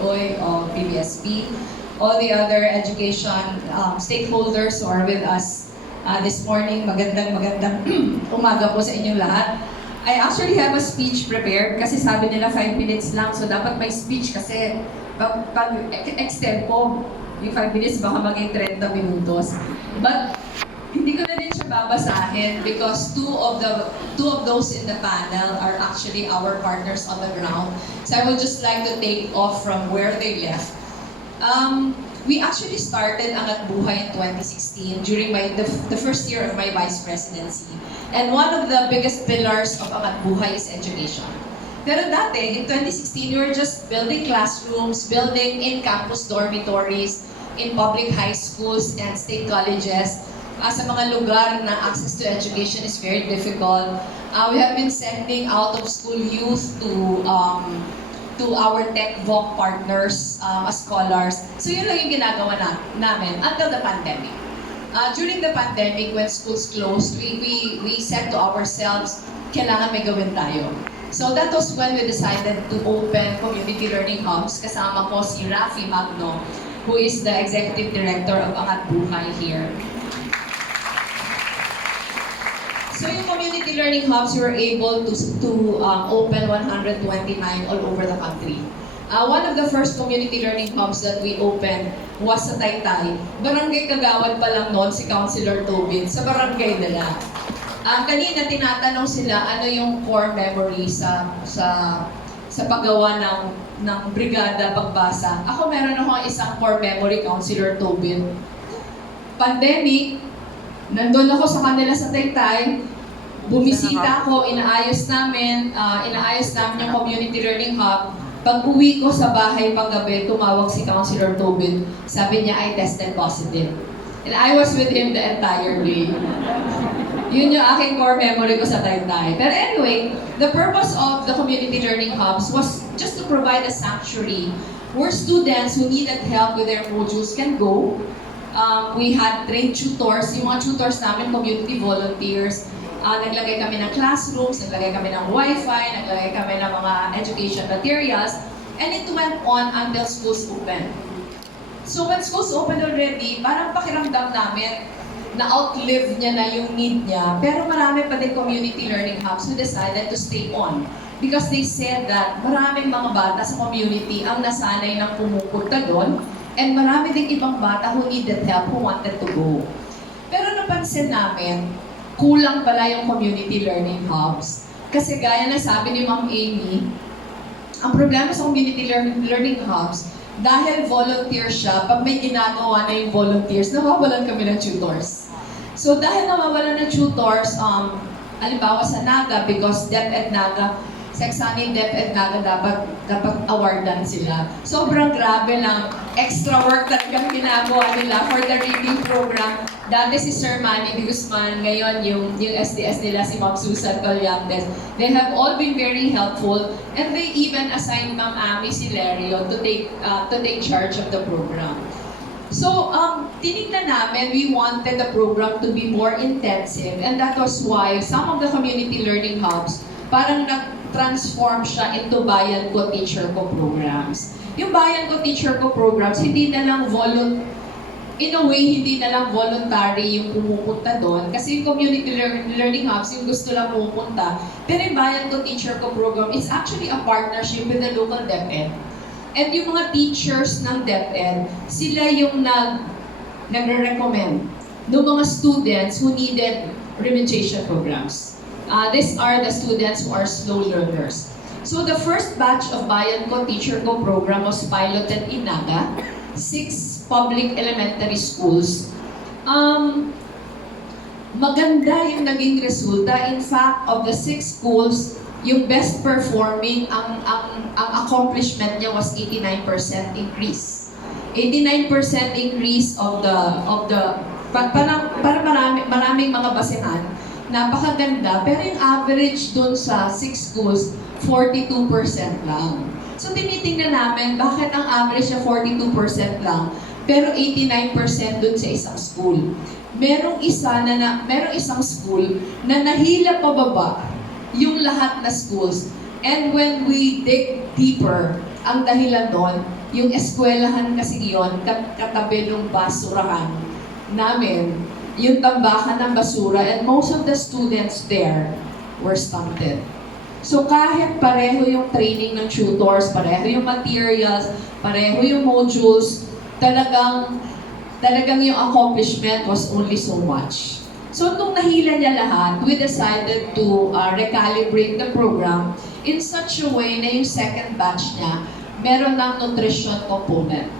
Budoy of PBSP, all the other education stakeholders who are with us this morning. Magandang umaga po sa inyong lahat. I actually have a speech prepared kasi sabi nila 5 minutes lang, so dapat may speech kasi pag extend po yung 5 minutes baka maging 30 minutos. But hindi ko na din siya babasahin because two of those in the panel are actually our partners on the ground. So I would just like to take off from where they left. We actually started Angat Buhay in 2016 during the first year of my vice presidency. And one of the biggest pillars of Angat Buhay is education. Pero dati, in 2016, we were just building classrooms, building in-campus dormitories, in public high schools and state colleges. Sa mga lugar na access to education is very difficult. We have been sending out-of-school youth to our Tech Voc partners as scholars. So yun lang yung ginagawa namin until the pandemic. During the pandemic, when schools closed, we said to ourselves, kailangan may gawin tayo. So that was when we decided to open community learning hubs. Kasama po si Rafi Magno, who is the executive director of Angat Buhay here. So yung community learning hubs, we were able to open 129 all over the country. One of the first community learning hubs that we opened was sa Taytay. Barangay Kagawad pa lang noon si Councilor Tobin, sa barangay nila. Kanina tinatanong sila ano yung core memory sa paggawa ng brigada pagbasa. Ako meron akong isang core memory, Councilor Tobin. Pandemic, nandun ako sa kanila sa Taytay, bumisita ako, inaayos namin yung community learning hub. Pag uwi ko sa bahay paggabi, tumawag si Councilor Tobin. Sabi niya, I tested positive. And I was with him the entire day. Yun yung aking core memory ko sa Taytay. But anyway, the purpose of the community learning hubs was just to provide a sanctuary where students who needed help with their modules can go. We had trained tutors. Yung mga tutors namin, community volunteers. Naglagay kami ng classrooms, naglagay kami ng wifi, naglagay kami ng mga education materials, and it went on until schools opened. So when schools opened already, parang pakiramdam namin na outlive niya na yung need niya, pero marami pa din community learning hubs who decided to stay on. Because they said that maraming mga bata sa community ang nasanay ng pumupunta doon, and marami ding ibang bata who needed help, who wanted to go. Pero napansin namin, kulang pala yung community learning hubs. Kasi gaya na sabi ni Ma'am Amy, ang problema sa community learning hubs, dahil volunteer siya, pag may ginagawa na yung volunteers, nawawalan kami ng tutors. So dahil nawawalan ng tutors, halimbawa sa Naga, because DepEd Naga, Sexani DepEd Naga dapat awardan sila. Sobrang grabe lang, extra work talagang ginagawa nila for the reading program. Dati si Sir Manny de Guzman, ngayon yung SDS nila si Ma'am Susan Colliantes. They have all been very helpful, and they even assigned Ma'am Ami Silerio to take charge of the program. So, tinignan namin, we wanted the program to be more intensive, and that was why some of the community learning hubs, parang nag-transform siya into Bayan Ko Teacher Ko programs. Yung Bayan Ko Teacher Ko programs, hindi na lang in a way, hindi na lang voluntary yung pumupunta doon. Kasi yung community learning hubs, yung gusto lang pumupunta. Pero yung Bayan Ko Teacher Ko program is actually a partnership with the local DepEd. And yung mga teachers ng DepEd, sila yung nagre-recommend ng mga students who needed remediation programs. These are the students who are slow learners. So the first batch of Bayan Ko Teacher Ko program was piloted in Naga, 6 public elementary schools. Maganda yung naging resulta. In fact, of the 6 schools, yung best performing, ang accomplishment niya was 89% increase. 89% increase of the para maraming mga basehan. Napakaganda, pero yung average dun sa 6 schools, 42% lang. So tinitingnan namin, bakit ang average na 42% lang, pero 89% dun sa isang school. Merong isang school na nahila pababa yung lahat na schools. And when we dig deeper, ang dahilan doon, yung eskwelahan kasi yon katabi ng basurahan namin, yung tambakan ng basura, and most of the students there were stunted. So kahit pareho yung training ng tutors, pareho yung materials, pareho yung modules, talagang yung accomplishment was only so much. So nung nahila niya lahat, we decided to recalibrate the program in such a way na yung second batch niya, meron ng nutrition component.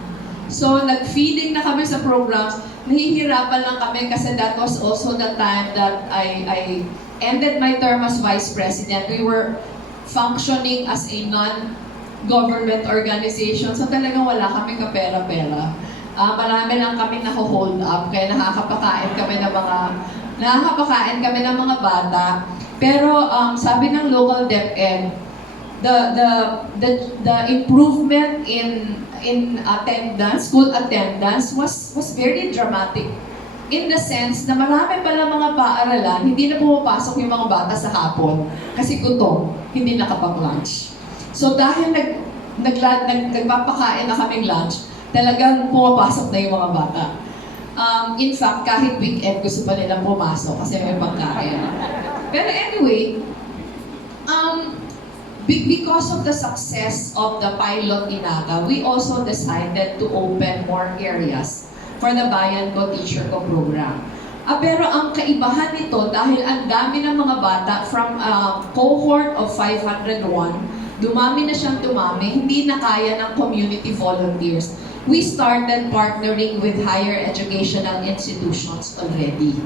So nag-feeding na kami sa programs, nahihirapan lang kami kasi that was also the time that I ended my term as Vice President. We were functioning as a non-government organization, so talagang wala kami kapera-pera. Marami lang kami naho-hold up, kaya nakakapakain kami ng mga bata. Pero sabi ng local DepEd, the improvement in attendance, school attendance was very dramatic. In the sense na marami pala mga paaralan, hindi na pumapasok yung mga bata sa hapon kasi gutom, hindi nakapag-lunch. So dahil nagpapakain na kaming lunch, talagang pumapasok na yung mga bata. In fact, kahit weekend, gusto pa nilang pumasok kasi may pagkain. Pero anyway, because of the success of the pilot in Naga, we also decided to open more areas for the Bayan Ko Teacher Ko program. Pero ang kaibahan nito, dahil ang dami ng mga bata from cohort of 501, dumami na siyang dumami, hindi na kaya ng community volunteers. We started partnering with higher educational institutions already.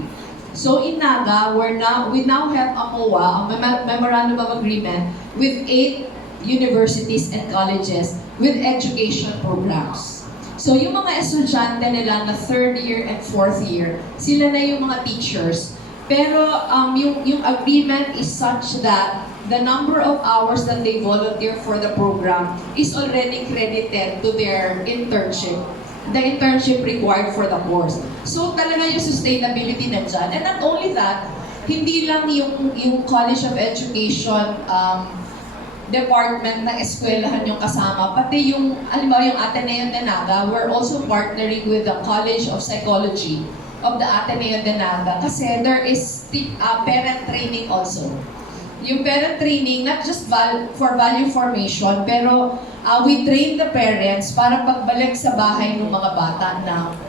So in Naga, we now have a MOA, a Memorandum of Agreement, with 8 universities and colleges with education programs. So yung mga estudyante nila na 3rd year and 4th year, sila na yung mga teachers. Pero yung agreement is such that the number of hours that they volunteer for the program is already credited to their internship. The internship required for the course. So talaga yung sustainability nandyan. And not only that, hindi lang yung College of Education department ng eskwelahan yung kasama, pati yung, alimbawa yung Ateneo de Naga, we're also partnering with the College of Psychology of the Ateneo de Naga kasi there is parent training also. Yung parent training, not just for value formation, pero we train the parents para pagbalik sa bahay ng mga bata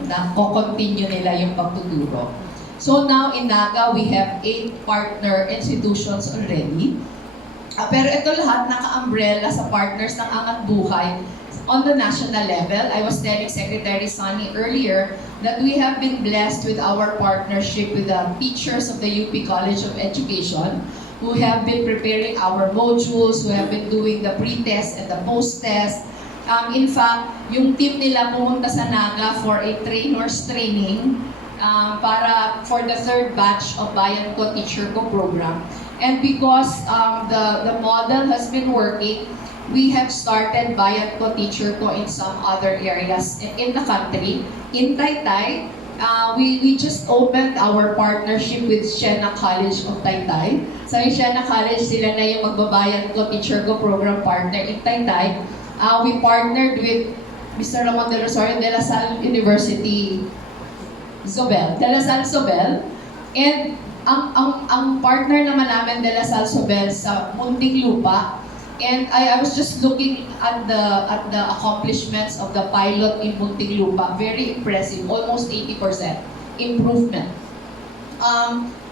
na continue nila yung pagtuturo. So now in Naga, we have 8 partner institutions already. Pero ito lahat naka-umbrella sa partners ng Angat Buhay on the national level. I was telling Secretary Sonny earlier that we have been blessed with our partnership with the teachers of the UP College of Education who have been preparing our modules, who have been doing the pre-test and the post-test. In fact, yung team nila pumunta sa Naga for a trainers training for the 3rd batch of Bayan Ko Teacher Ko program. And because the model has been working, we have started Bayan Ko Teacher Ko in some other areas in the country. In Taytay, we just opened our partnership with Siena College of Taytay. So yung Siena College, sila na yung magbabayan ko Teacher Ko program partner in Taytay. We partnered with Mr. Ramon de Rosario de La Salle University, De La Salle Zobel. And ang partner naman namin de La Salle Zobel sa Muntinlupa. And I was just looking at the accomplishments of the pilot in Muntinlupa. Very impressive, almost 80% improvement.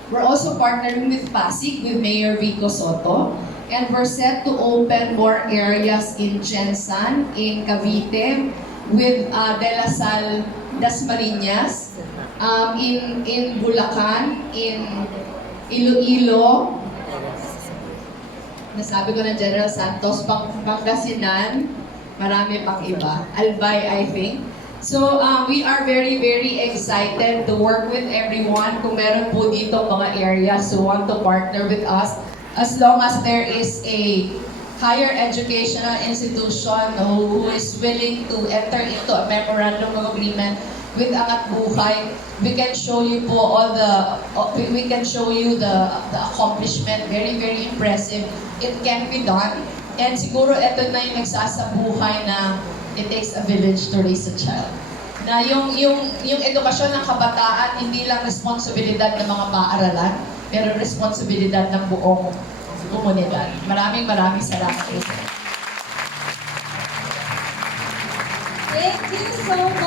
We're also partnering with Pasig, with Mayor Vico Soto. And we're set to open more areas in Jensan, in Cavite, with De La Salle Dasmariñas, in Bulacan, in Iloilo, nasabi ko na General Santos, Pangasinan, marami pang iba, Albay I think. So we are very, very excited to work with everyone. Kung meron po dito mga areas who want to partner with us, as long as there is a higher educational institution who is willing to enter into a memorandum of agreement with Angat Buhay, we can show you po we can show you the accomplishment. Very, very impressive. It can be done. And siguro ito na yung nagsasabuhay na it takes a village to raise a child. Na yung edukasyon ng kabataan, hindi lang responsibilidad ng mga paaralan, pero responsibilidad ng buong komunidad. Maraming salamat po. Thank you so much.